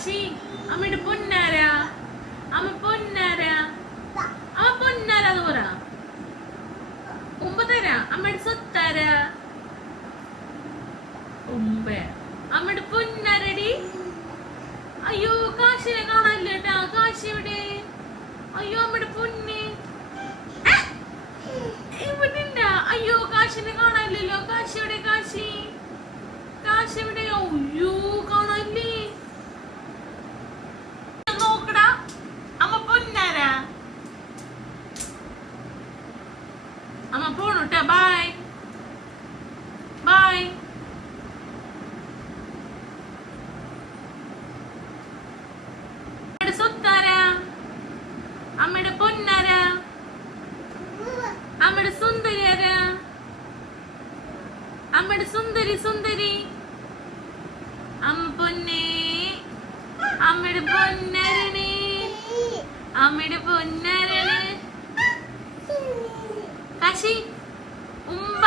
കാശി അമ്മയുടെ പൊന്നാരാ അമ്മ പൊന്നാരാ അമ്മ പൊന്നാരാന്ന് പറ ഉമ്പ തരാ അമ്മയുടെ സ്വത്താരാ ഉമ്പ അമ്മയുടെ പൊന്നാരടി അയ്യോ കാശിനെ കാണാനില്ലേട്ടാ കാശി എവിടെ അയ്യോ അമ്മയുടെ പൊന്നെ ഇവിടെ അയ്യോ കാശിനെ കാണാനില്ലല്ലോ കാശി എവിടെ കാശി കാശി എവിടെ അയ്യോ കാണാനില്ലേ നോക്കടാ അമ്മ പൊന്നാരാ അമ്മ പോണുട്ടാ ബൈ ബൈ സ്വത്താരാ അമ്മയുടെ പൊന്നാരാ അമ്മയുടെ സുന്ദരി ആരാ അമ്മയുടെ സുന്ദരി സുന്ദരി അമ്മ പൊന്നേ അമ്മയുടെ പൊന്നരണേ അമ്മയുടെ പൊന്നരണേ കാശി ഉമ്പ